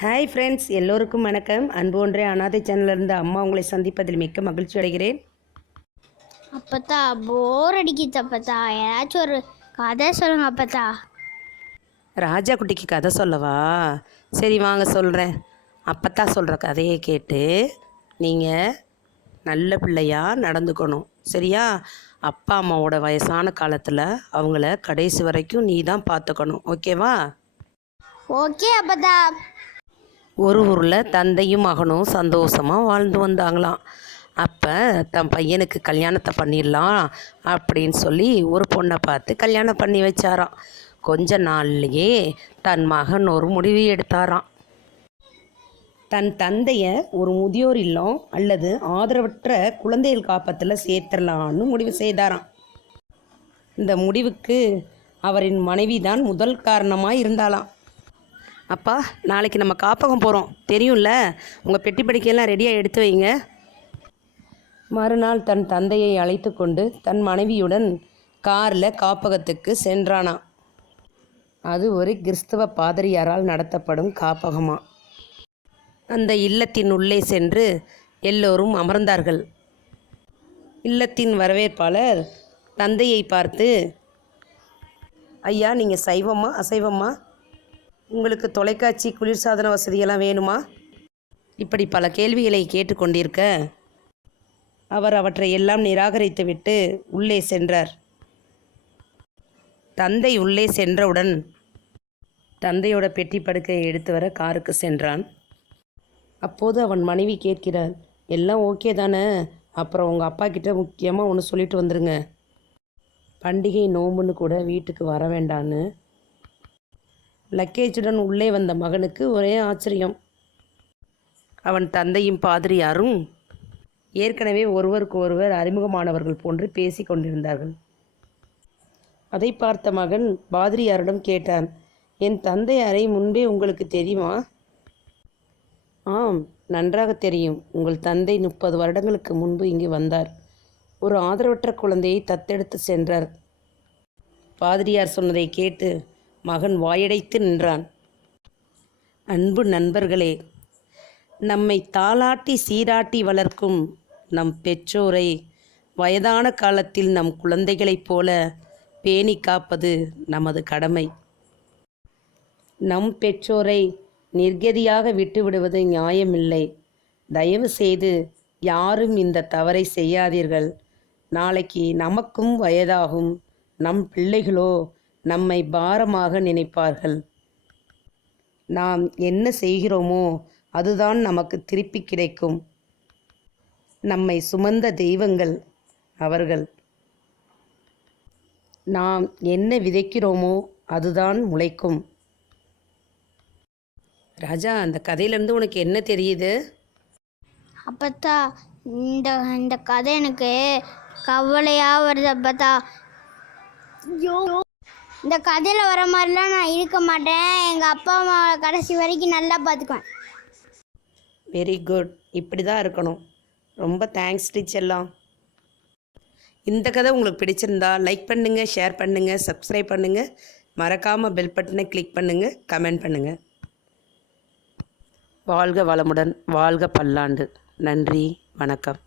Hi friends எல்லோருக்கும் வணக்கம். அன்பு ஒன்றே அனாதை சேனலிருந்து அம்மா உங்களை சந்திப்பதில் மிக்க மகிழ்ச்சி அடைகிறேன். அப்பத்தா போர் அடிக்குது அப்பத்தா. ஏதாச்சும் ஒரு கதை சொல்லுங்க அப்பத்தா. ராஜா குட்டிக்கு கதை சொல்லவா? சரி வாங்க சொல்கிறேன் அப்பத்தா சொல்கிற கதையை கேட்டு நீங்கள் நல்ல பிள்ளையா நடந்துக்கணும். சரியா? அப்பா அம்மாவோட வயசான காலத்தில் அவங்கள கடைசி வரைக்கும் நீ தான் பார்த்துக்கணும். ஓகேவா? ஓகே அப்பத்தா. ஒரு ஊரில் தந்தையும் மகனும் சந்தோஷமாக வாழ்ந்து வந்தாங்களாம். அப்போ தன் பையனுக்கு கல்யாணத்தை பண்ணிடலாம் அப்படின்னு சொல்லி ஒரு பொண்ணை பார்த்து கல்யாணம் பண்ணி வச்சாராம். கொஞ்ச நாள்லேயே தன் மகன் ஒரு முடிவு எடுத்தாராம். தன் தந்தையை ஒரு முதியோர் இல்லம் அல்லது ஆதரவற்ற குழந்தைகள் காப்பத்தில் சேர்த்துடலான்னு முடிவு செய்தாராம். இந்த முடிவுக்கு அவரின் மனைவி தான் முதல் காரணமாக இருந்தாலாம் அப்பா நாளைக்கு நம்ம காப்பகம் போகிறோம் தெரியும்ல? உங்கள் பெட்டி படிக்கையெல்லாம் ரெடியாக எடுத்து வைங்க. மறுநாள் தன் தந்தையை அழைத்து கொண்டு தன் மனைவியுடன் காரில் காப்பகத்துக்கு சென்றானா. அது ஒரு கிறிஸ்தவ பாதிரியாரால் நடத்தப்படும் காப்பகமா. அந்த இல்லத்தின் உள்ளே சென்று எல்லோரும் அமர்ந்தார்கள். இல்லத்தின் வரவேற்பாளர் தந்தையை பார்த்து ஐயா நீங்கள் சைவமா அசைவமா? உங்களுக்கு தொலைக்காட்சி குளிர்சாதன வசதியெல்லாம் வேணுமா? இப்படி பல கேள்விகளை கேட்டுக்கொண்டிருக்க அவர் அவற்றை எல்லாம் நிராகரித்துவிட்டு உள்ளே சென்றார். தந்தை உள்ளே சென்றவுடன் தந்தையோட பெட்டி படுக்கையை எடுத்து வர காருக்கு சென்றான். அப்போது அவன் மனைவி கேட்கிறார் எல்லாம் ஓகே தானே? அப்புறம் உங்கள் அப்பா கிட்ட முக்கியமாக ஒன்று சொல்லிட்டு வந்துருங்க. பண்டிகை நோம்புன்னு கூட வீட்டுக்கு வர வேண்டான்னு லக்கேஜுடன் உள்ளே வந்த மகனுக்கு ஒரே ஆச்சரியம். அவன் தந்தையும் பாதிரியாரும் ஏற்கனவே ஒருவருக்கு ஒருவர் அறிமுகமானவர்கள் போன்று பேசி கொண்டிருந்தார்கள். அதை பார்த்த மகன் பாதிரியாரிடம் கேட்டான் என் தந்தையாரை முன்பே உங்களுக்கு தெரியுமா? ஆம் நன்றாக தெரியும். உங்கள் தந்தை முப்பது வருடங்களுக்கு முன்பு இங்கு வந்தார். ஒரு ஆதரவற்ற குழந்தையை தத்தெடுத்து சென்றார். பாதிரியார் சொன்னதை கேட்டு மகன் வாயடைத்து நின்றான். அன்பு நண்பர்களே நம்மை தாளாட்டி சீராட்டி வளர்க்கும் நம் பெற்றோரை வயதான காலத்தில் நம் குழந்தைகளைப் போல பேணி காப்பது நமது கடமை. நம் பெற்றோரை நிர்கதியாக விட்டுவிடுவது நியாயமில்லை. தயவு செய்து யாரும் இந்த தவறை செய்யாதீர்கள். நாளைக்கு நமக்கும் வயதாகும். நம் பிள்ளைகளோ நம்மை பாரமாக நினைப்பார்கள். நாம் என்ன செய்கிறோமோ அதுதான் நமக்கு திருப்பி கிடைக்கும். நம்மை சுமந்த தெய்வங்கள் அவர்கள். நாம் என்ன விதைக்கிறோமோ அதுதான் முளைக்கும். ராஜா அந்த கதையிலேருந்து உனக்கு என்ன தெரியுது? அப்பத்தா இந்த இந்த கதை எனக்கு கவலையாக வருது அப்பத்தா. ஐயோ. இந்த கதையில் வர மாதிரிலாம் நான் இருக்க மாட்டேன். எங்கள் அப்பா அம்மா கடைசி வரைக்கும் நல்லா பார்த்துக்குவேன். வெரி குட் இப்படி தான் இருக்கணும். ரொம்ப தேங்க்ஸ் டீச்சர்லாம் இந்த கதை உங்களுக்கு பிடிச்சிருந்தா லைக் பண்ணுங்கள் ஷேர் பண்ணுங்கள் சப்ஸ்கிரைப் பண்ணுங்கள் மறக்காமல் பெல் பட்டனை கிளிக் பண்ணுங்கள் கமெண்ட் பண்ணுங்கள் வாழ்க வளமுடன் வாழ்க பல்லாண்டு. நன்றி வணக்கம்.